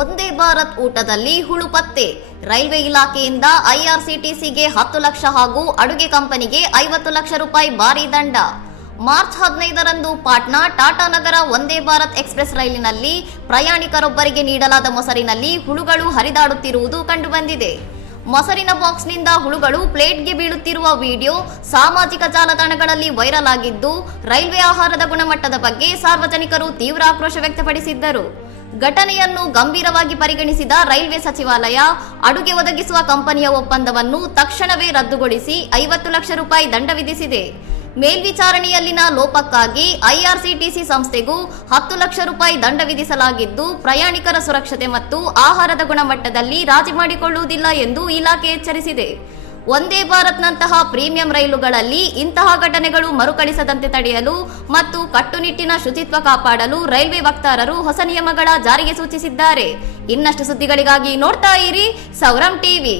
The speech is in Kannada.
ಒಂದೇ ಭಾರತ್ ಊಟದಲ್ಲಿ ಹುಳು ಪತ್ತೆ. ರೈಲ್ವೆ ಇಲಾಖೆಯಿಂದ ಐಆರ್ಸಿಟಿಸಿಗೆ 10 ಲಕ್ಷ ಹಾಗೂ ಅಡುಗೆ ಕಂಪನಿಗೆ 50 ಲಕ್ಷ ರೂಪಾಯಿ ಭಾರಿ ದಂಡ. ಮಾರ್ಚ್ 15ರಂದು ಪಾಟ್ನಾ ಟಾಟಾನಗರ ಒಂದೇ ಭಾರತ್ ಎಕ್ಸ್ಪ್ರೆಸ್ ರೈಲಿನಲ್ಲಿ ಪ್ರಯಾಣಿಕರೊಬ್ಬರಿಗೆ ನೀಡಲಾದ ಮೊಸರಿನಲ್ಲಿ ಹುಳುಗಳು ಹರಿದಾಡುತ್ತಿರುವುದು ಕಂಡುಬಂದಿದೆ. ಮೊಸರಿನ ಬಾಕ್ಸ್ನಿಂದ ಹುಳುಗಳು ಪ್ಲೇಟ್ಗೆ ಬೀಳುತ್ತಿರುವ ವಿಡಿಯೋ ಸಾಮಾಜಿಕ ಜಾಲತಾಣಗಳಲ್ಲಿ ವೈರಲ್ ಆಗಿದ್ದು, ರೈಲ್ವೆ ಆಹಾರದ ಗುಣಮಟ್ಟದ ಬಗ್ಗೆ ಸಾರ್ವಜನಿಕರು ತೀವ್ರ ಆಕ್ರೋಶ ವ್ಯಕ್ತಪಡಿಸಿದ್ದರು. ಘಟನೆಯನ್ನು ಗಂಭೀರವಾಗಿ ಪರಿಗಣಿಸಿದ ರೈಲ್ವೆ ಸಚಿವಾಲಯ ಅಡುಗೆ ಒದಗಿಸುವ ಕಂಪನಿಯ ಒಪ್ಪಂದವನ್ನು ತಕ್ಷಣವೇ ರದ್ದುಗೊಳಿಸಿ 50 ಲಕ್ಷ ರೂಪಾಯಿ ದಂಡ ವಿಧಿಸಿದೆ. ಮೇಲ್ವಿಚಾರಣೆಯಲ್ಲಿನ ಲೋಪಕ್ಕಾಗಿ ಐಆರ್ಸಿಟಿಸಿ ಸಂಸ್ಥೆಗೂ 10 ಲಕ್ಷ ರೂಪಾಯಿ ದಂಡ ವಿಧಿಸಲಾಗಿದ್ದು, ಪ್ರಯಾಣಿಕರ ಸುರಕ್ಷತೆ ಮತ್ತು ಆಹಾರದ ಗುಣಮಟ್ಟದಲ್ಲಿ ರಾಜಿ ಮಾಡಿಕೊಳ್ಳುವುದಿಲ್ಲ ಎಂದು ಇಲಾಖೆ ಎಚ್ಚರಿಸಿದೆ. ಒಂದೇ ಭಾರತ್ನಂತಹ ಪ್ರೀಮಿಯಂ ರೈಲುಗಳಲ್ಲಿ ಇಂತಹ ಘಟನೆಗಳು ಮರುಕಳಿಸದಂತೆ ತಡೆಯಲು ಮತ್ತು ಕಟ್ಟುನಿಟ್ಟಿನ ಶುಚಿತ್ವ ಕಾಪಾಡಲು ರೈಲ್ವೆ ವಕ್ತಾರರು ಹೊಸ ನಿಯಮಗಳ ಜಾರಿಗೆ ಸೂಚಿಸಿದ್ದಾರೆ. ಇನ್ನಷ್ಟು ಸುದ್ದಿಗಳಿಗಾಗಿ ನೋಡ್ತಾ ಇರಿ ಸೌರಂ ಟಿವಿ.